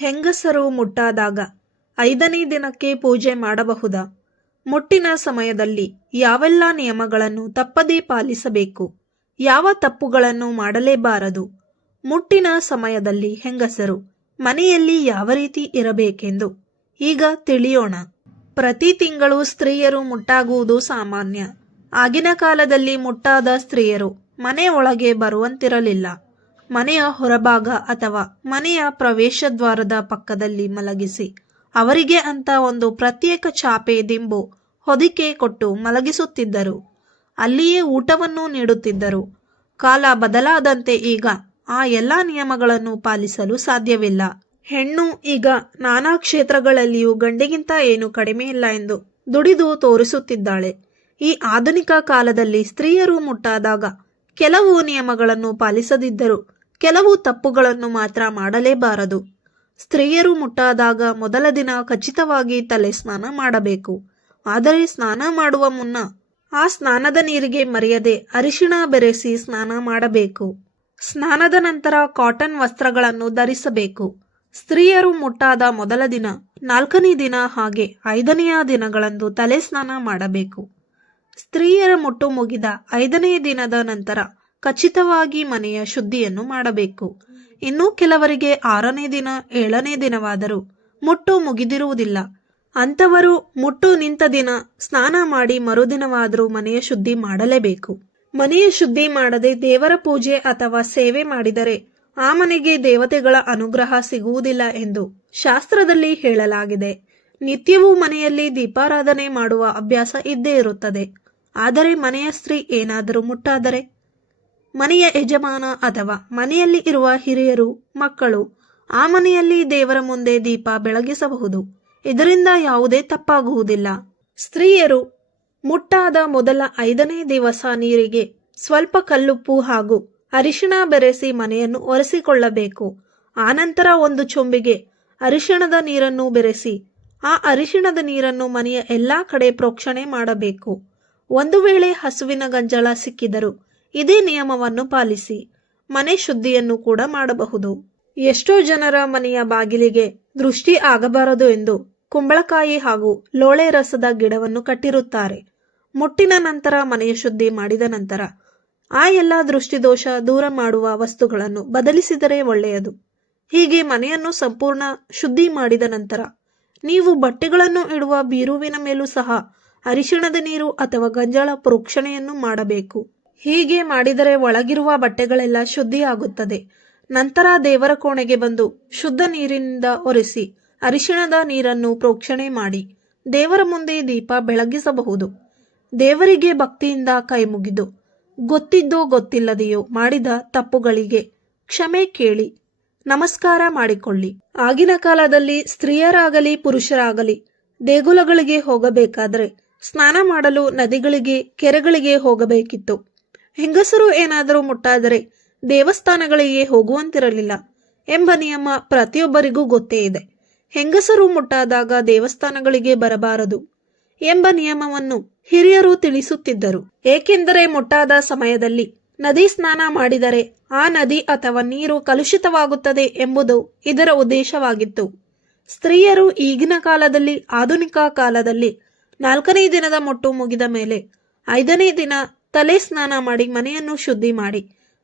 ಹೆಂಗಸರು ಮುಟ್ಟಾದಾಗ 5ನೇ ದಿನಕ್ಕೆ ಪೂಜೆ ಮಾಡಬಹುದಾ? ಮುಟ್ಟಿನ ಸಮಯದಲ್ಲಿ ಯಾವೆಲ್ಲ ನಿಯಮಗಳನ್ನು ತಪ್ಪದೇ ಪಾಲಿಸಬೇಕು? ಯಾವ ತಪ್ಪುಗಳನ್ನು ಮಾಡಲೇಬಾರದು? ಮುಟ್ಟಿನ ಸಮಯದಲ್ಲಿ ಹೆಂಗಸರು ಮನೆಯಲ್ಲಿ ಯಾವ ರೀತಿ ಇರಬೇಕೆಂದು ಈಗ ತಿಳಿಯೋಣ. ಪ್ರತಿ ತಿಂಗಳು ಸ್ತ್ರೀಯರು ಮುಟ್ಟಾಗುವುದು ಸಾಮಾನ್ಯ. ಆಗಿನ ಕಾಲದಲ್ಲಿ ಮುಟ್ಟಾದ ಸ್ತ್ರೀಯರು ಮನೆ ಒಳಗೆ ಬರುವಂತಿರಲಿಲ್ಲ. ಮನೆಯ ಹೊರಭಾಗ ಅಥವಾ ಮನೆಯ ಪ್ರವೇಶ ದ್ವಾರದ ಪಕ್ಕದಲ್ಲಿ ಮಲಗಿಸಿ ಅವರಿಗೆ ಅಂತ ಒಂದು ಪ್ರತ್ಯೇಕ ಚಾಪೆ ದಿಂಬು ಹೊದಿಕೆ ಕೊಟ್ಟು ಮಲಗಿಸುತ್ತಿದ್ದರು. ಅಲ್ಲಿಯೇ ಊಟವನ್ನು ನೀಡುತ್ತಿದ್ದರು. ಕಾಲ ಬದಲಾದಂತೆ ಈಗ ಆ ಎಲ್ಲ ನಿಯಮಗಳನ್ನು ಪಾಲಿಸಲು ಸಾಧ್ಯವಿಲ್ಲ. ಹೆಣ್ಣು ಈಗ ನಾನಾ ಕ್ಷೇತ್ರಗಳಲ್ಲಿಯೂ ಗಂಡಿಗಿಂತ ಏನು ಕಡಿಮೆ ಇಲ್ಲ ಎಂದು ದುಡಿದು ತೋರಿಸುತ್ತಿದ್ದಾಳೆ. ಈ ಆಧುನಿಕ ಕಾಲದಲ್ಲಿ ಸ್ತ್ರೀಯರು ಮುಟ್ಟಾದಾಗ ಕೆಲವು ನಿಯಮಗಳನ್ನು ಪಾಲಿಸದಿದ್ದರೂ ಕೆಲವು ತಪ್ಪುಗಳನ್ನು ಮಾತ್ರ ಮಾಡಲೇಬಾರದು. ಸ್ತ್ರೀಯರು ಮುಟ್ಟಾದಾಗ ಮೊದಲ ದಿನ ಖಚಿತವಾಗಿ ತಲೆ ಸ್ನಾನ ಮಾಡಬೇಕು. ಆದರೆ ಸ್ನಾನ ಮಾಡುವ ಮುನ್ನ ಆ ಸ್ನಾನದ ನೀರಿಗೆ ಮರೆಯದೆ ಅರಿಶಿಣ ಬೆರೆಸಿ ಸ್ನಾನ ಮಾಡಬೇಕು. ಸ್ನಾನದ ನಂತರ ಕಾಟನ್ ವಸ್ತ್ರಗಳನ್ನು ಧರಿಸಬೇಕು. ಸ್ತ್ರೀಯರು ಮುಟ್ಟಾದ ಮೊದಲ ದಿನ, 4ನೇ ದಿನ ಹಾಗೆ 5ನೆಯ ದಿನಗಳಂದು ತಲೆ ಸ್ನಾನ ಮಾಡಬೇಕು. ಸ್ತ್ರೀಯರ ಮುಟ್ಟು ಮುಗಿದ 5ನೇ ದಿನದ ನಂತರ ಖಚಿತವಾಗಿ ಮನೆಯ ಶುದ್ಧಿಯನ್ನು ಮಾಡಬೇಕು. ಇನ್ನು ಕೆಲವರಿಗೆ 6ನೇ ದಿನ 7ನೇ ದಿನವಾದರೂ ಮುಟ್ಟು ಮುಗಿದಿರುವುದಿಲ್ಲ. ಅಂಥವರು ಮುಟ್ಟು ನಿಂತ ದಿನ ಸ್ನಾನ ಮಾಡಿ ಮರುದಿನವಾದರೂ ಮನೆಯ ಶುದ್ಧಿ ಮಾಡಲೇಬೇಕು. ಮನೆಯ ಶುದ್ಧಿ ಮಾಡದೆ ದೇವರ ಪೂಜೆ ಅಥವಾ ಸೇವೆ ಮಾಡಿದರೆ ಆ ಮನೆಗೆ ದೇವತೆಗಳ ಅನುಗ್ರಹ ಸಿಗುವುದಿಲ್ಲ ಎಂದು ಶಾಸ್ತ್ರದಲ್ಲಿ ಹೇಳಲಾಗಿದೆ. ನಿತ್ಯವೂ ಮನೆಯಲ್ಲಿ ದೀಪಾರಾಧನೆ ಮಾಡುವ ಅಭ್ಯಾಸ ಇದ್ದೇ ಇರುತ್ತದೆ. ಆದರೆ ಮನೆಯ ಸ್ತ್ರೀ ಏನಾದರೂ ಮುಟ್ಟಾದರೆ ಮನೆಯ ಯಜಮಾನ ಅಥವಾ ಮನೆಯಲ್ಲಿ ಇರುವ ಹಿರಿಯರು, ಮಕ್ಕಳು ಆ ಮನೆಯಲ್ಲಿ ದೇವರ ಮುಂದೆ ದೀಪ ಬೆಳಗಿಸಬಹುದು. ಇದರಿಂದ ಯಾವುದೇ ತಪ್ಪಾಗುವುದಿಲ್ಲ. ಸ್ತ್ರೀಯರು ಮುಟ್ಟಾದ ಮೊದಲ 5ನೇ ದಿವಸ ನೀರಿಗೆ ಸ್ವಲ್ಪ ಕಲ್ಲುಪ್ಪು ಹಾಗೂ ಅರಿಶಿಣ ಬೆರೆಸಿ ಮನೆಯನ್ನು ಒರೆಸಿಕೊಳ್ಳಬೇಕು. ಆನಂತರ ಒಂದು ಚೊಂಬಿಗೆ ಅರಿಶಿಣದ ನೀರನ್ನು ಬೆರೆಸಿ ಆ ಅರಿಶಿಣದ ನೀರನ್ನು ಮನೆಯ ಎಲ್ಲಾ ಕಡೆ ಪ್ರೋಕ್ಷಣೆ ಮಾಡಬೇಕು. ಒಂದು ವೇಳೆ ಹಸುವಿನ ಗಂಜಲ ಸಿಕ್ಕಿದರೂ ಇದೇ ನಿಯಮವನ್ನು ಪಾಲಿಸಿ ಮನೆ ಶುದ್ಧಿಯನ್ನು ಕೂಡ ಮಾಡಬಹುದು. ಎಷ್ಟೋ ಜನರ ಮನೆಯ ಬಾಗಿಲಿಗೆ ದೃಷ್ಟಿ ಆಗಬಾರದು ಎಂದು ಕುಂಬಳಕಾಯಿ ಹಾಗೂ ಲೋಳೆ ರಸದ ಗಿಡವನ್ನು ಕಟ್ಟಿರುತ್ತಾರೆ. ಮುಟ್ಟಿನ ನಂತರ ಮನೆಯ ಶುದ್ಧಿ ಮಾಡಿದ ನಂತರ ಆ ಎಲ್ಲ ದೃಷ್ಟಿದೋಷ ದೂರ ಮಾಡುವ ವಸ್ತುಗಳನ್ನು ಬದಲಿಸಿದರೆ ಒಳ್ಳೆಯದು. ಹೀಗೆ ಮನೆಯನ್ನು ಸಂಪೂರ್ಣ ಶುದ್ಧಿ ಮಾಡಿದ ನಂತರ ನೀವು ಬಟ್ಟೆಗಳನ್ನು ಇಡುವ ಬೀರುವಿನ ಮೇಲೂ ಸಹ ಅರಿಶಿಣದ ನೀರು ಅಥವಾ ಗಂಜಳ ಪ್ರೋಕ್ಷಣೆಯನ್ನು ಮಾಡಬೇಕು. ಹೀಗೆ ಮಾಡಿದರೆ ಒಳಗಿರುವ ಬಟ್ಟೆಗಳೆಲ್ಲ ಶುದ್ಧಿಯಾಗುತ್ತದೆ. ನಂತರ ದೇವರ ಕೋಣೆಗೆ ಬಂದು ಶುದ್ಧ ನೀರಿನಿಂದ ಒರೆಸಿ ಅರಿಶಿಣದ ನೀರನ್ನು ಪ್ರೋಕ್ಷಣೆ ಮಾಡಿ ದೇವರ ಮುಂದೆ ದೀಪ ಬೆಳಗಿಸಬಹುದು. ದೇವರಿಗೆ ಭಕ್ತಿಯಿಂದ ಕೈ ಮುಗಿದು ಗೊತ್ತಿದ್ದೋ ಗೊತ್ತಿಲ್ಲದೆಯೋ ಮಾಡಿದ ತಪ್ಪುಗಳಿಗೆ ಕ್ಷಮೆ ಕೇಳಿ ನಮಸ್ಕಾರ ಮಾಡಿಕೊಳ್ಳಿ. ಆಗಿನ ಕಾಲದಲ್ಲಿ ಸ್ತ್ರೀಯರಾಗಲಿ ಪುರುಷರಾಗಲಿ ದೇಗುಲಗಳಿಗೆ ಹೋಗಬೇಕಾದರೆ ಸ್ನಾನ ಮಾಡಲು ನದಿಗಳಿಗೆ, ಕೆರೆಗಳಿಗೆ ಹೋಗಬೇಕಿತ್ತು. ಹೆಂಗಸರು ಏನಾದರೂ ಮುಟ್ಟಾದರೆ ದೇವಸ್ಥಾನಗಳಿಗೆ ಹೋಗುವಂತಿರಲಿಲ್ಲ ಎಂಬ ನಿಯಮ ಪ್ರತಿಯೊಬ್ಬರಿಗೂ ಗೊತ್ತೇ ಇದೆ. ಹೆಂಗಸರು ಮುಟ್ಟಾದಾಗ ದೇವಸ್ಥಾನಗಳಿಗೆ ಬರಬಾರದು ಎಂಬ ನಿಯಮವನ್ನು ಹಿರಿಯರು ತಿಳಿಸುತ್ತಿದ್ದರು. ಏಕೆಂದರೆ ಮುಟ್ಟಾದ ಸಮಯದಲ್ಲಿ ನದಿ ಸ್ನಾನ ಮಾಡಿದರೆ ಆ ನದಿ ಅಥವಾ ನೀರು ಕಲುಷಿತವಾಗುತ್ತದೆ ಎಂಬುದು ಇದರ ಉದ್ದೇಶವಾಗಿತ್ತು. ಸ್ತ್ರೀಯರು ಈಗಿನ ಕಾಲದಲ್ಲಿ, ಆಧುನಿಕ ಕಾಲದಲ್ಲಿ 4ನೇ ದಿನದ ಮುಟ್ಟು ಮುಗಿದ ಮೇಲೆ 5ನೇ ದಿನ ತಲೆ ಸ್ನಾನ ಮಾಡಿ ಮನೆಯನ್ನು ಶುದ್ಧಿ ಮಾಡಿ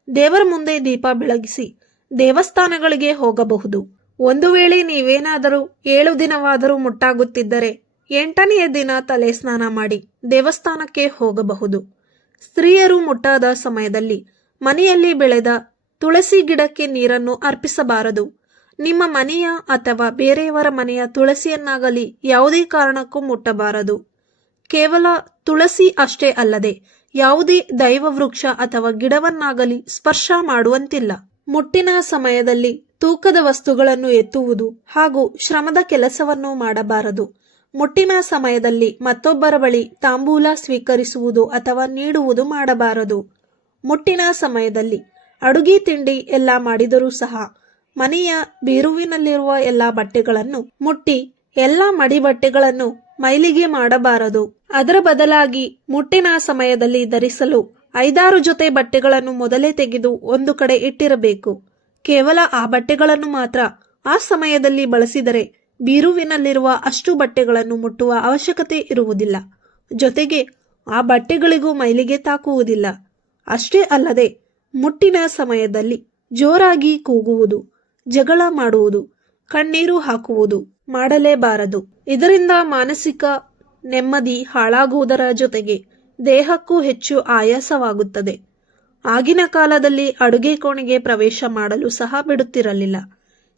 ದೇವರ ಮುಂದೆ ದೀಪ ಬೆಳಗಿಸಿ ದೇವಸ್ಥಾನಗಳಿಗೆ ಹೋಗಬಹುದು. ಒಂದು ವೇಳೆ ನೀವೇನಾದರೂ 7 ದಿನವಾದರೂ ಮುಟ್ಟಾಗುತ್ತಿದ್ದರೆ 8ನೆಯ ದಿನ ತಲೆ ಸ್ನಾನ ಮಾಡಿ ದೇವಸ್ಥಾನಕ್ಕೆ ಹೋಗಬಹುದು. ಸ್ತ್ರೀಯರು ಮುಟ್ಟಾದ ಸಮಯದಲ್ಲಿ ಮನೆಯಲ್ಲಿ ಬೆಳೆದ ತುಳಸಿ ಗಿಡಕ್ಕೆ ನೀರನ್ನು ಅರ್ಪಿಸಬಾರದು. ನಿಮ್ಮ ಮನೆಯ ಅಥವಾ ಬೇರೆಯವರ ಮನೆಯ ತುಳಸಿಯನ್ನಾಗಲಿ ಯಾವುದೇ ಕಾರಣಕ್ಕೂ ಮುಟ್ಟಬಾರದು. ಕೇವಲ ತುಳಸಿ ಅಷ್ಟೇ ಅಲ್ಲದೆ ಯಾವುದೇ ದೈವ ವೃಕ್ಷ ಅಥವಾ ಗಿಡವನ್ನಾಗಲಿ ಸ್ಪರ್ಶ ಮಾಡುವಂತಿಲ್ಲ. ಮುಟ್ಟಿನ ಸಮಯದಲ್ಲಿ ತೂಕದ ವಸ್ತುಗಳನ್ನು ಎತ್ತುವುದು ಹಾಗೂ ಶ್ರಮದ ಕೆಲಸವನ್ನು ಮಾಡಬಾರದು. ಮುಟ್ಟಿನ ಸಮಯದಲ್ಲಿ ಮತ್ತೊಬ್ಬರ ಬಳಿ ತಾಂಬೂಲ ಸ್ವೀಕರಿಸುವುದು ಅಥವಾ ನೀಡುವುದು ಮಾಡಬಾರದು. ಮುಟ್ಟಿನ ಸಮಯದಲ್ಲಿ ಅಡುಗೆ ತಿಂಡಿ ಎಲ್ಲ ಮಾಡಿದರೂ ಸಹ ಮನೆಯ ಬೀರುವಿನಲ್ಲಿರುವ ಎಲ್ಲ ಬಟ್ಟೆಗಳನ್ನು ಮುಟ್ಟಿ ಎಲ್ಲ ಮಡಿ ಬಟ್ಟೆಗಳನ್ನು ಮೈಲಿಗೆ ಮಾಡಬಾರದು. ಅದರ ಬದಲಾಗಿ ಮುಟ್ಟಿನ ಸಮಯದಲ್ಲಿ ಧರಿಸಲು 5-6 ಜೊತೆ ಬಟ್ಟೆಗಳನ್ನು ಮೊದಲೇ ತೆಗೆದು ಒಂದು ಕಡೆ ಇಟ್ಟಿರಬೇಕು. ಕೇವಲ ಆ ಬಟ್ಟೆಗಳನ್ನು ಮಾತ್ರ ಆ ಸಮಯದಲ್ಲಿ ಬಳಸಿದರೆ ಬೀರುವಿನಲ್ಲಿರುವ ಅಷ್ಟು ಬಟ್ಟೆಗಳನ್ನು ಮುಟ್ಟುವ ಅವಶ್ಯಕತೆ ಇರುವುದಿಲ್ಲ. ಜೊತೆಗೆ ಆ ಬಟ್ಟೆಗಳಿಗೂ ಮೈಲಿಗೆ ತಾಕುವುದಿಲ್ಲ. ಅಷ್ಟೇ ಅಲ್ಲದೆ ಮುಟ್ಟಿನ ಸಮಯದಲ್ಲಿ ಜೋರಾಗಿ ಕೂಗುವುದು, ಜಗಳ ಮಾಡುವುದು, ಕಣ್ಣೀರು ಹಾಕುವುದು ಮಾಡಲೇಬಾರದು. ಇದರಿಂದ ಮಾನಸಿಕ ನೆಮ್ಮದಿ ಹಾಳಾಗುವುದರ ಜೊತೆಗೆ ದೇಹಕ್ಕೂ ಹೆಚ್ಚು ಆಯಾಸವಾಗುತ್ತದೆ. ಆಗಿನ ಕಾಲದಲ್ಲಿ ಅಡುಗೆ ಕೋಣೆಗೆ ಪ್ರವೇಶ ಮಾಡಲು ಸಹ ಬಿಡುತ್ತಿರಲಿಲ್ಲ.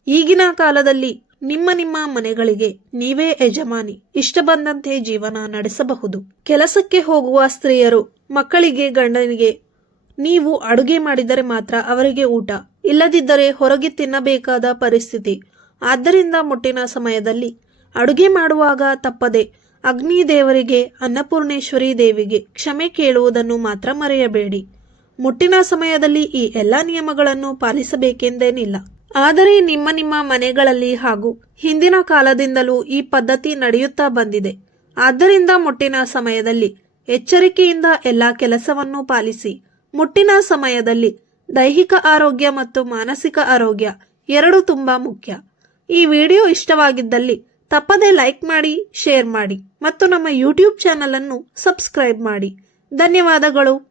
ಈಗಿನ ಕಾಲದಲ್ಲಿ ನಿಮ್ಮ ಮನೆಗಳಿಗೆ ನೀವೇ ಯಜಮಾನಿ, ಇಷ್ಟ ಬಂದಂತೆ ಜೀವನ ನಡೆಸಬಹುದು. ಕೆಲಸಕ್ಕೆ ಹೋಗುವ ಸ್ತ್ರೀಯರು ಮಕ್ಕಳಿಗೆ, ಗಂಡನಿಗೆ ನೀವು ಅಡುಗೆ ಮಾಡಿದರೆ ಮಾತ್ರ ಅವರಿಗೆ ಊಟ, ಇಲ್ಲದಿದ್ದರೆ ಹೊರಗೆ ತಿನ್ನಬೇಕಾದ ಪರಿಸ್ಥಿತಿ. ಆದ್ದರಿಂದ ಮುಟ್ಟಿನ ಸಮಯದಲ್ಲಿ ಅಡುಗೆ ಮಾಡುವಾಗ ತಪ್ಪದೆ ಅಗ್ನಿ ದೇವರಿಗೆ, ಅನ್ನಪೂರ್ಣೇಶ್ವರಿ ದೇವಿಗೆ ಕ್ಷಮೆ ಕೇಳುವುದನ್ನು ಮಾತ್ರ ಮರೆಯಬೇಡಿ. ಮುಟ್ಟಿನ ಸಮಯದಲ್ಲಿ ಈ ಎಲ್ಲ ನಿಯಮಗಳನ್ನು ಪಾಲಿಸಬೇಕೆಂದೇನಿಲ್ಲ. ಆದರೆ ನಿಮ್ಮ ಮನೆಗಳಲ್ಲಿ ಹಾಗೂ ಹಿಂದಿನ ಕಾಲದಿಂದಲೂ ಈ ಪದ್ಧತಿ ನಡೆಯುತ್ತಾ ಬಂದಿದೆ. ಆದ್ದರಿಂದ ಮುಟ್ಟಿನ ಸಮಯದಲ್ಲಿ ಎಚ್ಚರಿಕೆಯಿಂದ ಎಲ್ಲ ಕೆಲಸವನ್ನು ಪಾಲಿಸಿ. ಮುಟ್ಟಿನ ಸಮಯದಲ್ಲಿ ದೈಹಿಕ ಆರೋಗ್ಯ ಮತ್ತು ಮಾನಸಿಕ ಆರೋಗ್ಯ ಎರಡೂ ತುಂಬಾ ಮುಖ್ಯ. ಈ ವಿಡಿಯೋ ಇಷ್ಟವಾಗಿದ್ದಲ್ಲಿ ತಪ್ಪದೆ ಲೈಕ್ ಮಾಡಿ, ಶೇರ್ ಮಾಡಿ ಮತ್ತು ನಮ್ಮ ಯೂಟ್ಯೂಬ್ ಚಾನಲ್ ಅನ್ನು ಸಬ್ಸ್ಕ್ರೈಬ್ ಮಾಡಿ. ಧನ್ಯವಾದಗಳು.